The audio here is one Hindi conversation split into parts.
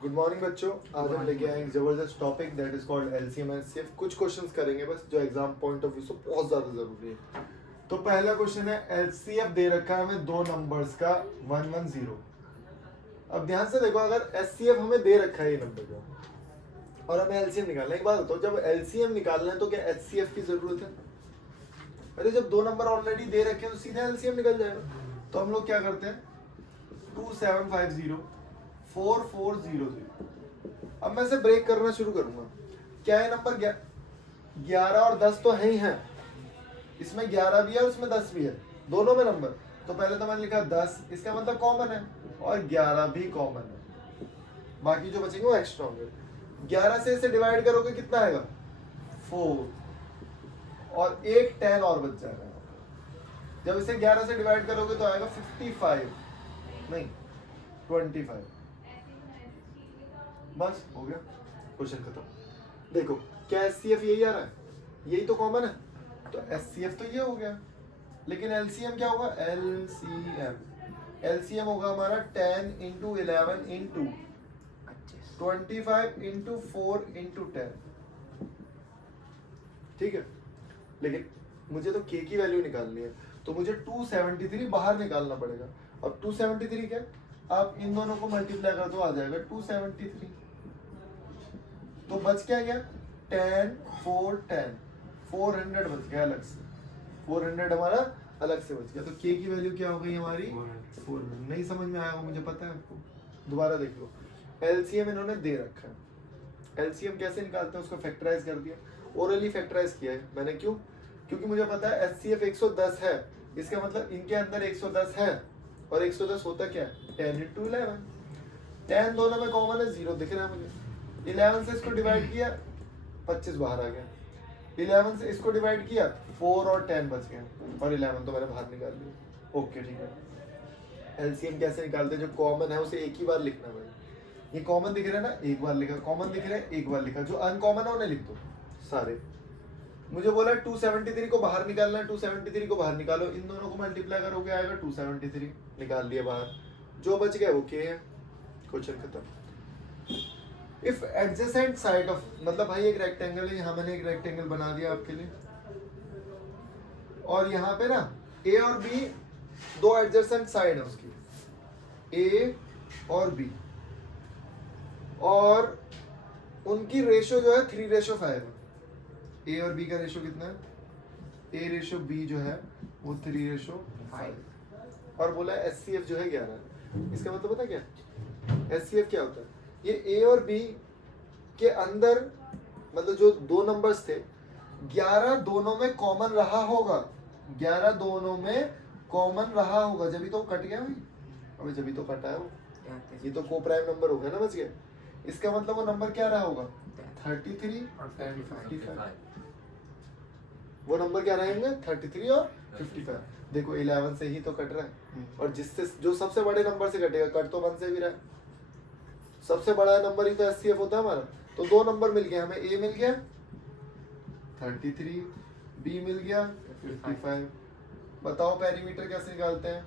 गुड मॉर्निंग बच्चों, आज हम लेके आए एक जबरदस्त topic that is called LCM HCF. कुछ क्वेश्चंस करेंगे बस जो एग्जाम पॉइंट ऑफ व्यू से बहुत ज्यादा जरूरी है। तो पहला क्वेश्चन है, एलसीएफ दे रखा है हमें दो नंबर्स का 110। अब ध्यान से देखो, अगर एचसीएफ हमें दे रखा है ये नंबर का और हमें एलसीएम निकालना है, एक बात बताओ, जब एलसीएम निकालना है तो क्या एचसीएफ की जरूरत है? अरे जब दो नंबर ऑलरेडी दे रखे हैं तो सीधा एलसीएम निकल जाएगा। तो हम लोग क्या करते हैं, 2750 4400। अब मैं इसे ब्रेक करना शुरू करूंगा। क्या है नंबर 11 और 10 तो है ही है, इसमें 11 भी है और इसमें 10 भी है, दोनों में नंबर। तो पहले तो मैंने लिखा 10, इसका मतलब कॉमन है, और 11 भी कॉमन है, बाकी जो बचेंगे वो एक्स्ट्रा होंगे। 11 से इसे डिवाइड करोगे कितना आएगा, 4, और एक 10 और बच जाएगा। जब इसे 11 से डिवाइड करोगे तो आएगा 55, नहीं 25। बस हो गया, क्वेश्चन खत्म। देखो क्या एचसीएफ यही आ रहा है, यही तो कॉमन है, तो एचसीएफ तो ये हो गया। लेकिन एलसीएम क्या होगा, एलसीएम होगा हमारा 10 इंटू 11 इंटू 25 इंटू 4 इंटू 10। ठीक है, लेकिन मुझे तो के की वैल्यू निकालनी है, तो मुझे 273 बाहर निकालना पड़ेगा। अब 273 क्या, आप इन दोनों को मल्टीप्लाई कर दो, आ जाएगा 273। तो बच क्या गया, 10 4 10, 400 बच गया अलग से, 400 हमारा अलग से बच गया। तो के की वैल्यू क्या हो गई हमारी, 400। नहीं समझ में आया हो मुझे पता है आपको, दोबारा देख लो। एलसीएम इन्होंने दे रखा है, एलसीएम कैसे निकालते हैं, उसको फैक्टराइज कर दिया, ओरली फैक्टराइज किया है मैंने। क्यों? क्योंकि मुझे पता है एचसीएफ 110 है, इसका मतलब इनके अंदर 110 है, और 110 होता क्या है, 10 इंटू 11। 10 दोनों में कॉमन है, 0 दिख रहा है मुझे। 11 से इसको डिवाइड किया, 25 बाहर आ गया। 11 से इसको डिवाइड किया, 4 और 10 बच गए, और 11 तो मैंने बाहर निकाल लिया। ओके ठीक है। एलसीएम कैसे निकालते हैं, जो कॉमन है उसे एक ही बार लिखना भाई। ये कॉमन दिख रहा है ना, एक बार लिखा, कॉमन दिख रहा है एक बार लिखा, जो अनकॉमन है उन्हें लिख दो सारे। मुझे बोला 273 को बाहर निकालना है, 273 को बाहर निकालो, इन दोनों को मल्टीप्लाई करोगे आएगा 273, निकाल दिया बाहर, जो बच गया वो के है। क्वेश्चन खत्म। इफ एडजेसेंट साइड ऑफ, मतलब भाई एक रेक्टेंगल है, यहाँ मैंने एक रेक्टेंगल बना दिया आपके लिए, और यहाँ पे ना ए और बी दो एडजेसेंट साइड है उसकी, ए और बी, और उनकी रेशो जो है 3:5 है। ए और बी का रेशो कितना है, ए रेशो बी जो है वो 3:5, और बोला एचसीएफ जो है 11। इसका मतलब पता क्या, एचसीएफ क्या होता है, ये ए और बी के अंदर, मतलब जो दो नंबर्स थे, 11 दोनों में कॉमन रहा होगा, 11 दोनों में कॉमन रहा होगा, जब तो कट गया भाई, अबे जब तो कटा है वो, ये तो को प्राइम नंबर हो गया ना, बच गया। इसका मतलब वो नंबर क्या रहा होगा, 33 और 55। वो नंबर क्या रहेंगे, 33 और 55। देखो 11 से ही तो कट रहा है, और जिससे जो सबसे बड़े नंबर से कटेगा, कट तो 1 से भी रहा है, सबसे बड़ा नंबर ही तो एचसीएफ होता है हमारा। तो दो नंबर मिल गया हमें, ए मिल गया 33, बी मिल गया 55। बताओ पेरीमीटर कैसे निकालते हैं,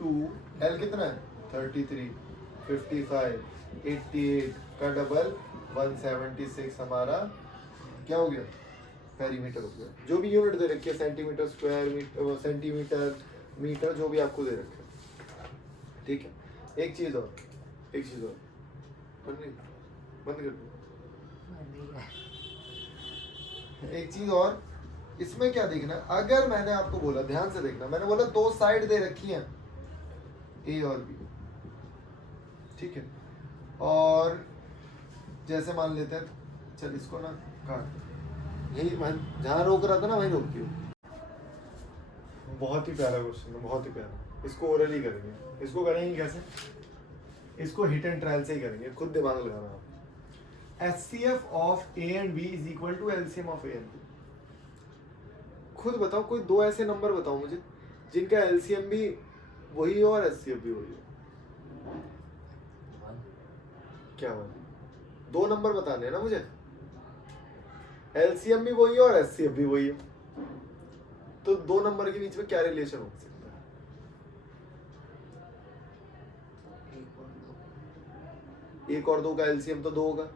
2 एल कितना है, 33 55 88 का डबल 176 हमारा क्या हो गया, पेरीमीटर हो गया। जो भी यूनिट दे रखी है, centimetre square, metre, centimetre, metre, जो भी आपको दे रखा है। ठीक है, एक चीज और, बंद कर दो। एक चीज और, इसमें क्या देखना, अगर मैंने आपको बोला, ध्यान से देखना, मैंने बोला दो साइड दे रखी हैं ए और बी, ठीक है, और जैसे मान लेते हैं, चल इसको ना काट, यही मैं जहाँ रोक रहा था ना वहीं रोक दियो। बहुत ही प्यारा क्वेश्चन है, बहुत ही प्यारा। इसको ओरली करेंगे, इसको करेंगे कैसे, इसको हिट एंड ट्रायल से ही करेंगे, खुद दिमाग लगाना आप। HCF of A and B is equal to LCM of A and B. खुद बताओ, कोई दो ऐसे नंबर बताओ मुझे जिनका एलसीएम भी वही हो और HCF भी वही हो। क्या बात, दो नंबर बताने हैं ना मुझे, एलसीएम भी वही है और एचसीएफ भी वही है, तो दो नंबर के बीच में क्या रिलेशन हो सकता है, 1 और 2 का एलसीएम तो 2 होगा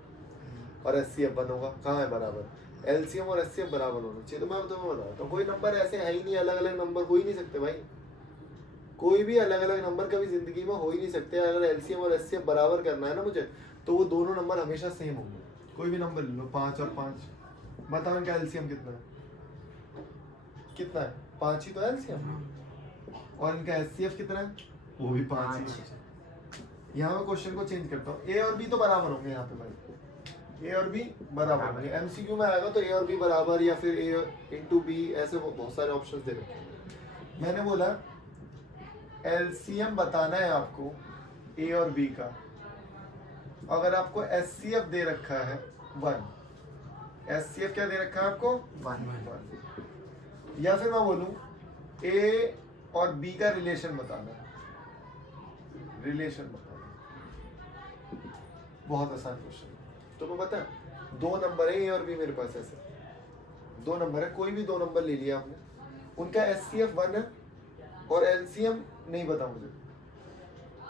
और एचसीएफ 1 होगा। कहाँ है बराबर? एलसीएम और एचसीएफ बराबर होना चाहिए। तो मैं तुम्हें बता रहा हूँ कोई नंबर ऐसे है ही नहीं, अलग अलग नंबर हो ही नहीं सकते भाई, कोई भी अलग अलग नंबर कभी जिंदगी में हो ही नहीं सकते। अगर एलसीएम और एचसीएफ बराबर करना है ना मुझे, तो वो दोनों नंबर हमेशा सेम होंगे। कोई भी नंबर ले लो, 5 और 5, बताओ इनका एलसीएम कितना है? कितना है? 5 ही तो एलसीएम। और इनका एचसीएफ कितना है? वो भी 5 ही है। यहाँ मैं क्वेश्चन को चेंज करता हूँ, ए और बी तो बराबर होंगे यहाँ पे भाई, ए और बी बराबर होंगे। एमसीक्यू में आएगा तो ए और बी बराबर या फिर ए इंटू बी, ऐसे बहुत सारे ऑप्शन दे रखे हैं। मैंने बोला एलसीएम बताना है आपको ए और बी का, अगर आपको एचसीएफ दे रखा है 1, एचसीएफ क्या दे रखा है आपको? 1। या फिर मैं बोलूं ए और बी का रिलेशन बताना है, रिलेशन बताना, बहुत आसान क्वेश्चन। तो मैं बता, 2 नंबर है ए और बी मेरे पास, ऐसे 2 नंबर है, कोई भी 2 नंबर ले लिया हमने, उनका एचसीएफ 1 है और एलसीएम नहीं पता मुझे,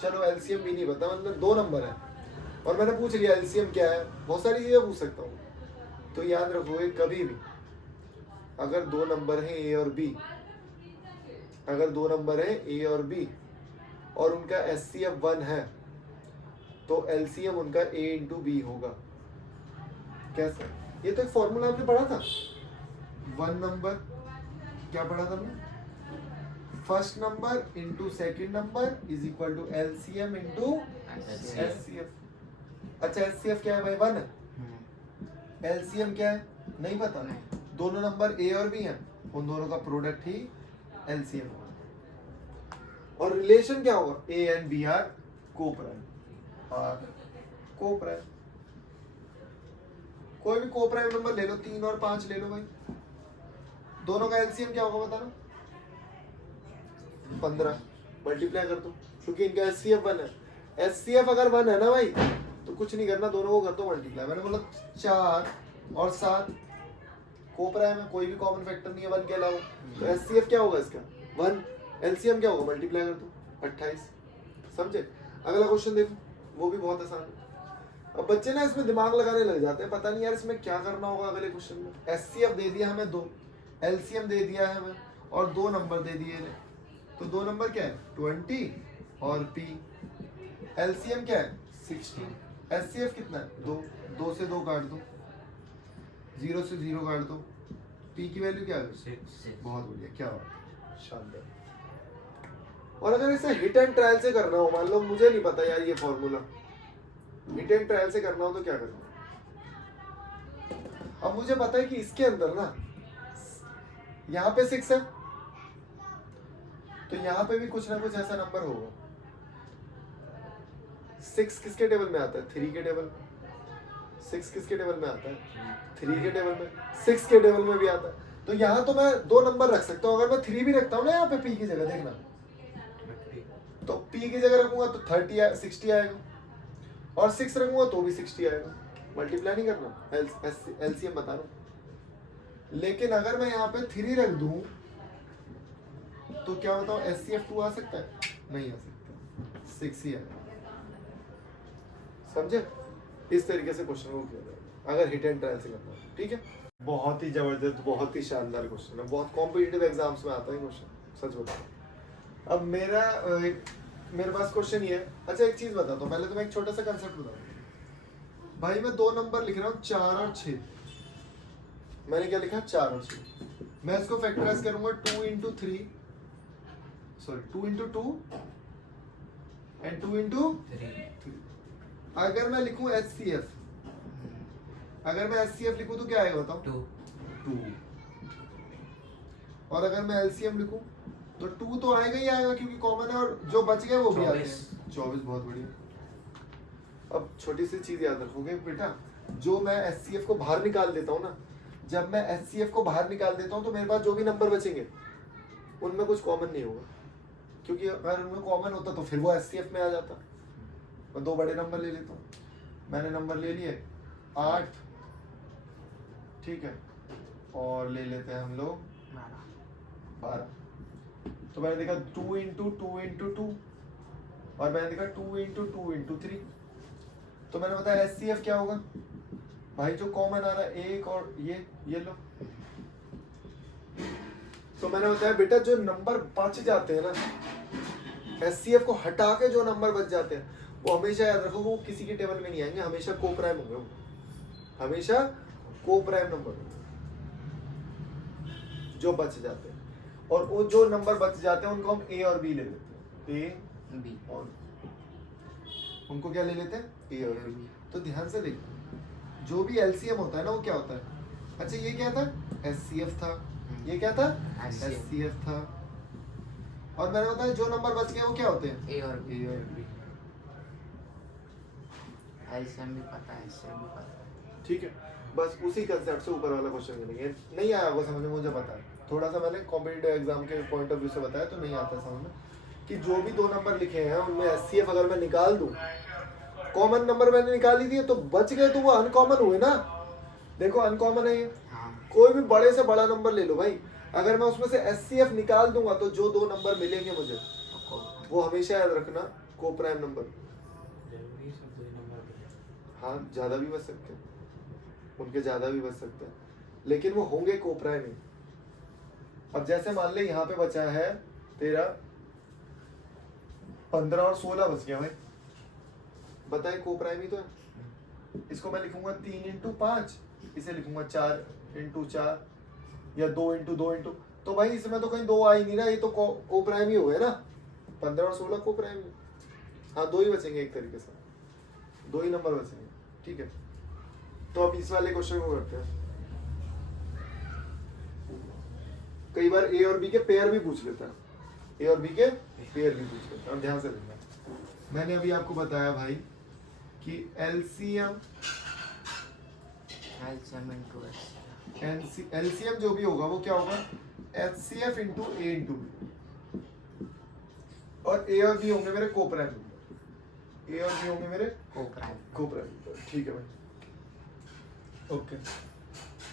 चलो एलसीएम भी नहीं पता, मतलब 2 नंबर है और मैंने पूछ लिया एलसीएम क्या है। बहुत सारी चीजें पूछ सकता हूँ, तो याद रखोगे कभी भी अगर 2 नंबर है ए और बी, अगर 2 नंबर है ए और बी और उनका एचसीएफ 1 है, तो एलसीएम उनका ए इंटू बी होगा। कैसे? ये तो एक फॉर्मूला आपने पढ़ा था, 1 नंबर क्या पढ़ा था हमने? First number into second number is equal to LCM into HCF. अच्छा एचसीएफ क्या है भाई? 1 है। एलसीएम क्या है? नहीं पता। दोनों नंबर ए और बी हैं, उन दोनों का प्रोडक्ट ही एलसीएम होगा। और रिलेशन क्या होगा? A and B are coprime और कोप्राइम। कोई भी कोप्राइम नंबर ले लो, 3 और 5 ले लो भाई, दोनों का एलसीएम क्या होगा बताना? 15। मल्टीप्लाई कर दो, क्योंकि इनका एचसीएफ 1 है। एचसीएफ अगर 1 है ना भाई, तो कुछ नहीं करना, दोनों को कर दो मल्टीप्लाई। मैंने बोला 4 और 7 कोप्राइम है, कोई भी कॉमन फैक्टर नहीं है 1 के अलावा, तो एचसीएफ क्या होगा इसका? 1। एलसीएम क्या होगा? मल्टीप्लाई कर दो, 28। समझे? अगला क्वेश्चन देखो, वो भी बहुत आसान है। अब बच्चे ना इसमें दिमाग लगाने लग जाते हैं, पता नहीं यार इसमें क्या करना होगा अगले क्वेश्चन में। एचसीएफ दे दिया हमें 2, एलसीएम दे दिया है हमें और 2 नंबर दे दिए हैं। तो 2 नंबर क्या है? 20 और पी। एलसीएम क्या है? 16। एचसीएफ कितना है? 2। 2 से 2 काट दो, 0 से 0 काट दो, पी की वैल्यू क्या है? 6। बहुत बढ़िया, क्या बात, शानदार। और अगर इसे हिट एंड ट्रायल से करना हो, मान लो मुझे नहीं पता यार ये फॉर्मूला, हिट एंड ट्रायल से करना हो तो क्या करना? अब मुझे पता है कि इसके अंदर ना यहाँ पे 6 है, तो यहाँ पे भी कुछ ना कुछ ऐसा नंबर होगा। 6 किसके टेबल में आता है? 3 के टेबल में। 6 किसके टेबल में आता है? 3 के टेबल में। 6 के टेबल में भी आता है। तो यहाँ तो मैं 2 नंबर रख सकता हूँ। अगर मैं 3 भी रखता हूँ ना यहाँ पे पी की जगह, देखना, तो पी की जगह रखूंगा तो 60 आएगा, और 6 रखूंगा तो भी 60 आएगा। मल्टीप्लाई नहीं करना, एलसीएम बता रहा हूं। लेकिन अगर मैं यहाँ पे 3 रख दूं तो क्या बताओ, एचसीएफ 2 आ सकता है? नहीं आ सकता, 6 ही आएगा। समझे? इस तरीके से क्वेश्चन को किया जाएगा अगर हिट एंड ट्रायल से करना है। ठीक है, बहुत ही जबरदस्त, बहुत ही शानदार क्वेश्चन है, बहुत कॉम्पिटिटिव एग्जाम्स में आता है क्वेश्चन, सच बताओ। अब मेरे पास क्वेश्चन ये है। अच्छा एक चीज बताता हूँ, पहले तो मैं एक छोटा सा कंसेप्ट बताऊँ भाई। मैं 2 नंबर लिख रहा हूँ, 4 और 6। मैंने क्या लिखा? 4 और 6। मैं इसको फैक्टराइज करूंगा 2 into 3, sorry 2 into 2 and 2 into 3। अगर मैं लिखूं एचसीएफ, अगर मैं एचसीएफ लिखूं तो क्या आएगा बताओ? 2। और अगर मैं एलसीएम लिखूं तो 2 तो आएगा ही आएगा, क्योंकि कॉमन है, और जो बच गए वो भी आते हैं। 24, बहुत बढ़िया। अब छोटी सी चीज याद रखोगे बेटा, जो मैं एचसीएफ को बाहर निकाल देता हूँ ना, जब मैं एचसीएफ को बाहर निकाल देता हूँ तो मेरे पास जो भी नंबर बचेंगे उनमें कुछ कॉमन नहीं होगा, क्योंकि अगर उनमें कॉमन होता तो फिर वो एचसीएफ में आ जाता। मैं 2 बड़े नंबर ले लेता हूँ। मैंने नंबर ले लिए 8, ठीक है, और ले लेते हैं हम लोग 12। तो मैंने देखा 2 इंटू 2 इंटू 2, और मैंने देखा 2 इंटू 2 इंटू 3। तो मैंने बताया एचसीएफ क्या होगा भाई, जो कॉमन आ रहा है एक और ये लो। तो मैंने बताया बेटा जो नंबर बच जाते हैं ना, एचसीएफ को हटा के जो नंबर बच जाते हैं वो हमेशा याद रखो, वो किसी की टेबल में नहीं आएंगे, हमेशा को प्राइम होंगे वो, हमेशा को प्राइम नंबर जो बच जाते हैं। और वो जो नंबर बच जाते हैं उनको हम ए और बी ले लेते हैं, ए बी, और उनको क्या ले लेते हैं, ए और बी। तो ध्यान से देखो जो भी एलसीएम होता है ना वो क्या होता है, अच्छा ये क्या था, एचसीएफ था, ये क्या था, एचसीएफ था, और मैंने बताया जो नंबर बच गए वो क्या होते हैं, ए और बी। एलसीएम भी पता है, एचसीएफ भी पता है, ठीक है। बस उसी कंसेप्ट से ऊपर वाला क्वेश्चन करेंगे। नहीं आया वो समझ में, मुझे पता है, थोड़ा सा मैंने कॉम्पिटिटिव एग्जाम के पॉइंट ऑफ व्यू से बताया तो नहीं आता समझ में, कि जो भी दो नंबर लिखे हैं उनमें एचसीएफ अगर मैं निकाल दूं, कॉमन नंबर मैंने निकाली दिए तो बच गए, तो वो अनकॉमन हुए ना। देखो अनकॉमन है ये, कोई भी बड़े से बड़ा नंबर ले लो भाई, अगर मैं उसमें से एचसीएफ निकाल दूंगा तो जो दो नंबर मिलेंगे मुझे वो हमेशा याद रखना को प्राइम नंबर। हाँ ज्यादा भी बच सकते हैं, उनके ज्यादा भी बच सकते हैं, लेकिन वो होंगे को प्राइम ही। अब जैसे मान ले यहाँ पे बचा है तेरा 15 और 16 बच गया भाई, बताए को प्राइम ही तो है। इसको मैं लिखूंगा 3 इंटू 5, इसे लिखूंगा 4 इंटू 4 या 2 इंटू 2 इंटू, तो भाई इसमें तो कहीं 2 आ ही नहीं रहा, ये तो को प्राइम ही हो गए ना, 15 और 16 को प्राइम ही। हाँ दो ही बचेंगे, एक तरीके से दो ही नंबर बचेंगे, ठीक है। तो अब इस वाले क्वेश्चन को करते हैं। कई बार ए और बी के पेयर भी पूछ लेता है, ए और बी के पेयर भी पूछ लेता है। अब ध्यान से देखना, मैंने अभी आपको बताया भाई कि एलसीएम जो भी होगा वो क्या होगा, एचसीएफ इंटू ए इंटू बी, और ए और बी होंगे मेरे को प्राइम, ए और बी होंगे मेरे को प्राइम, ठीक है भाई, ओके।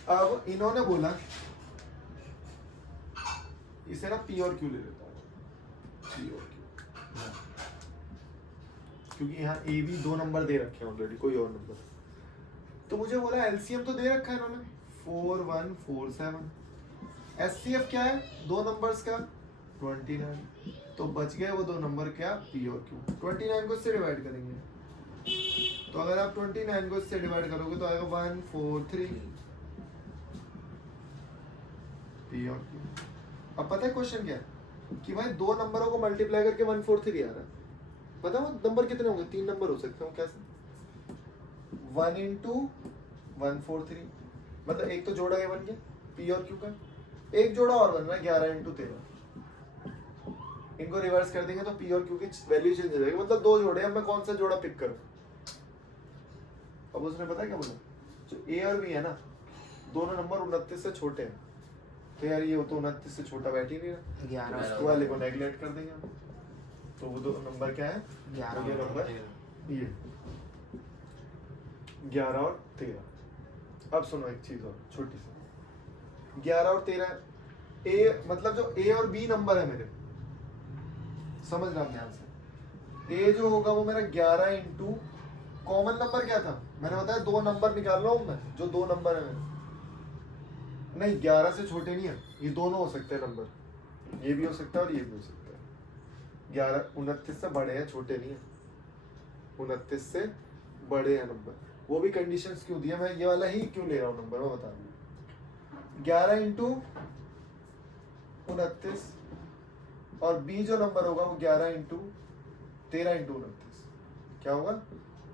अब इन्होंने बोला इसे ना पी और क्यू ले लेता हूँ, पी और क्यू, क्योंकि यहाँ ए बी दो नंबर दे रखे हैं ऑलरेडी, कोई और नंबर, तो मुझे बोला एलसीएम तो दे रखा है इन्होंने 4147, एचसीएफ क्या है दो नंबर्स का 29, तो बच गए वो दो नंबर क्या, पी और क्यू। 29 को इससे डिवाइड करेंगे, तो अगर आप 29 को इससे डिवाइड करोगे तो आएगा 143 पी और क्यू। अब पता है क्वेश्चन क्या है कि भाई दो नंबरों को मल्टीप्लाई करके 143 आ रहा है, पता है नंबर कितने होंगे, तीन नंबर हो सकते हैं, कैसे 1 इंटू 143, मतलब एक तो जोड़ा ये बन गया पी और क्यू का, एक जोड़ा और बन रहा है 11 इंटू 13, इनको रिवर्स कर देंगे तो पी और क्यू की वैल्यू चेंज हो जाएगी, मतलब दो जोड़े, अब मैं कौन सा जोड़ा पिक करूं। अब उसने पता है क्या बोला, जो ए और बी है ना दोनों नंबर 29 से छोटे हैं, तो यार ये तो 29 से छोटा बैठ ही नहीं रहा, 11 वाले को नेगलेक्ट कर देंगे, तो वो दो नंबर क्या है, 11 ये नंबर ये 11 और 13। अब सुनो एक चीज और छोटी सी, 11 और 13 ए, मतलब जो ए और बी नंबर है मेरे, समझना ध्यान से, ए जो होगा वो मेरा 11 इंटू कॉमन नंबर क्या था, मैंने बताया दो नंबर निकाल रहा हूं मैं, जो दो नंबर है मेरे, नहीं 11 से छोटे नहीं है, ये दोनों हो सकते हैं नंबर, ये भी हो सकता है और ये भी हो सकता है, 11 29 से बड़े हैं, छोटे नहीं है, 29 से बड़े हैं नंबर, वो भी कंडीशंस क्यों दिया, मैं ये वाला ही क्यों ले रहा हूँ नंबर, मैं बता दूँ 11 इंटू 29, और बी जो नंबर होगा वो 11 इंटू 13 इंटू 29, क्या होगा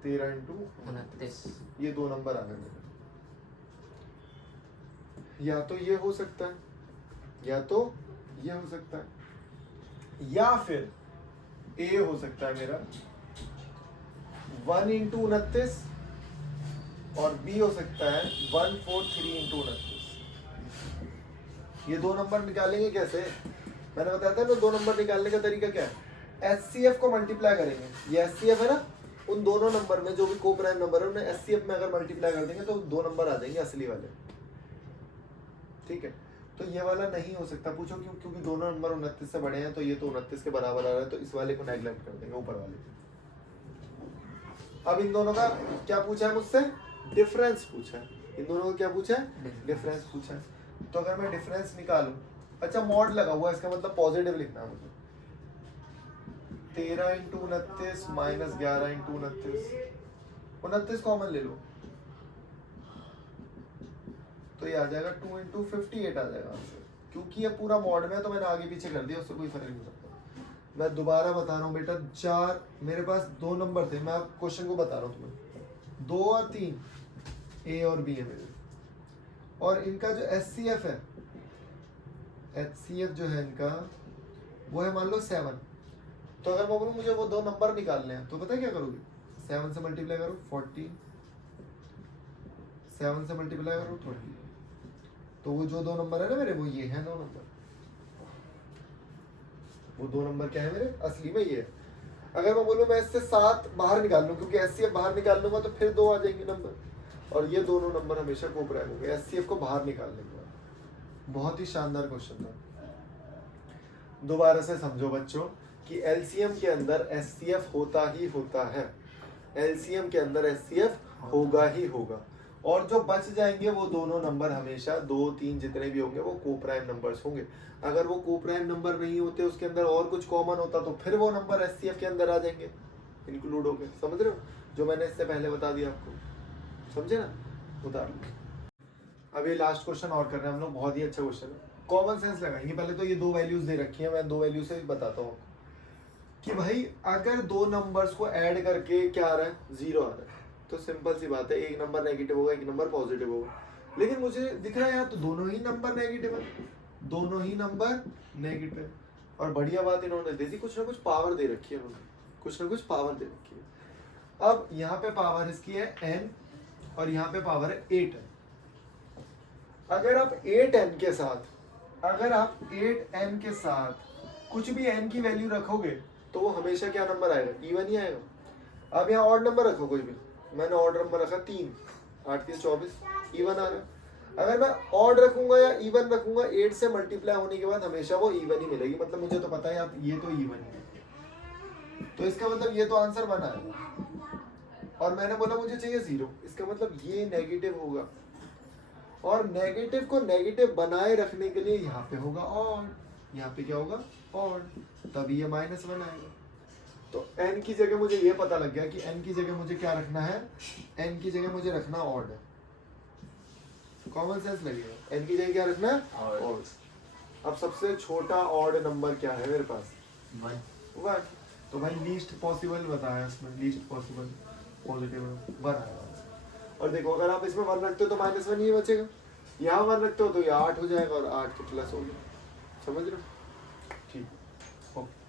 13 इंटू 29, ये दो नंबर आ गए मेरे, या तो ये हो सकता है या तो ये हो सकता है, या फिर ए हो सकता है मेरा 1 इंटू 29 और बी हो सकता है 143 इंटू 29। ये दो नंबर निकालेंगे कैसे, मैंने बताया था ना दो नंबर निकालने का तरीका क्या है, एचसीएफ को मल्टीप्लाई करेंगे, ये एचसीएफ है ना, उन दोनों नंबर में जो भी को प्राइम नंबर है उन्हें एचसीएफ में अगर मल्टीप्लाई कर देंगे तो दो नंबर आ जाएंगे असली वाले, ठीक है। तो ये वाला नहीं हो सकता, पूछो क्यों, क्योंकि दोनों नंबर 29 से बड़े हैं, तो ये तो 29 के बराबर आ रहा है, तो इस वाले को नेगलेक्ट कर देंगे ऊपर वाले। अब इन दोनों का क्या पूछा है मुझसे, डिफरेंस पूछा है। इन दोनों का क्या पूछा है, डिफरेंस पूछा है। तो अगर मैं डिफरेंस निकालूं, अच्छा मॉड लगा हुआ है, इसका मतलब पॉजिटिव लिखना है मुझे। 13 इंटू 29 माइनस 11 इंटू 29, 29 कॉमन ले लो तो ये आ जाएगा 2 इंटू 58 आ जाएगा आंसर। क्योंकि ये पूरा मॉड में है तो मैंने आगे पीछे कर दिया, उससे कोई फर्क नहीं पड़ता। मैं दोबारा बता रहा हूँ बेटा, 4 मेरे पास 2 नंबर थे, मैं आप क्वेश्चन को बता रहा हूँ तुम्हें, 2 और 3 ए और बी है मेरे, और इनका जो HCF है, HCF जो है इनका वो है मान लो 7। तो अगर मैं बोलूँ मुझे वो 2 नंबर निकालने हैं तो पता है क्या करोगे, 7 से मल्टीप्लाई करो 40, 7 से मल्टीप्लाई करो 20, तो वो जो 2 नंबर है ना मेरे, वो ये है 2 नंबर, वो 2 नंबर क्या है मेरे असली में ये है। अगर मैं बोलूँ मैं इससे 7 बाहर निकाल लूँ, क्योंकि HCF बाहर निकाल लूंगा तो फिर 2 आ जाएंगे नंबर, और ये दोनों नंबर हमेशा को प्राइम होंगे HCF को बाहर निकालने के बाद। बहुत ही शानदार क्वेश्चन था। दोबारा से समझो बच्चों कि LCM के अंदर HCF होता ही होता है, LCM के अंदर HCF होगा ही होगा, और जो बच जाएंगे वो दोनों नंबर हमेशा 2, 3 जितने भी होंगे वो कोप्राइम नंबर्स होंगे। अगर वो कोप्राइम नंबर नहीं होते, उसके अंदर और कुछ कॉमन होता, तो फिर वो नंबर HCF के अंदर आ जाएंगे, इंक्लूड हो गए। समझ रहे हो जो मैंने इससे पहले बता दिया आपको, समझे ना। उतार लो। अब ये लास्ट क्वेश्चन और कर रहे हैं हम लोग, बहुत ही अच्छा क्वेश्चन है, कॉमन सेंस लगाएंगे। पहले तो ये 2 वैल्यूज दे रखी है, मैं 2 वैल्यू से बताता हूँ कि भाई अगर 2 नंबर्स को ऐड करके क्या आ रहा है, 0 आ रहा है, तो सिंपल सी बात है, एक नंबर नेगेटिव होगा, एक नंबर पॉजिटिव होगा। लेकिन मुझे दिख रहा है यार तो दोनों ही नंबर नेगेटिव है, दोनों ही नंबर नेगेटिव है। और बढ़िया बात इन्होंने दे दी, कुछ ना कुछ पावर दे रखी है इन्होंने, कुछ ना कुछ पावर दे रखी है। अब यहाँ पे पावर इसकी है n और यहाँ पे पावर है 8n। अगर आप 8n के साथ, अगर आप 8n के साथ कुछ भी n की वैल्यू रखोगे तो वो हमेशा क्या नंबर आएगा, इवन ही आएगा। अब यहाँ ऑड नंबर रखो कोई भी, मैंने ऑड नंबर रखा 3, 8 3 24, इवन आ रहा है। अगर मैं ऑड रखूंगा या इवन रखूंगा, 8 से मल्टीप्लाई होने के बाद हमेशा वो इवन ही मिलेगी, मतलब मुझे तो पता है आप ये तो इवन है, तो इसका मतलब ये तो आंसर बना है। और मैंने बोला मुझे चाहिए 0, इसका मतलब ये नेगेटिव होगा, और नेगेटिव को नेगेटिव बनाए रखने के लिए यहाँ पे होगा ऑड, यहाँ पे क्या होगा ऑड, तभी ये -1 आएगा। तो n की जगह मुझे ये पता लग गया कि n की जगह मुझे क्या रखना है, n की जगह मुझे रखना ऑड है। कॉमन सेंस लगेगा, n की जगह क्या रखना है ऑड। अब सबसे छोटा ऑड नंबर क्या है मेरे पास, 1। तो भाई लीस्ट पॉसिबल बताया इसमें, लीस्ट पॉसिबल पॉजिटिव 1 आएगा। और देखो अगर आप इसमें 1 रखते हो तो -1 ही बचेगा, यहाँ 1 रखते हो तो ये 8 हो जाएगा, और 8 तो प्लस हो गया। समझ रहे हो, ठीक, ओके।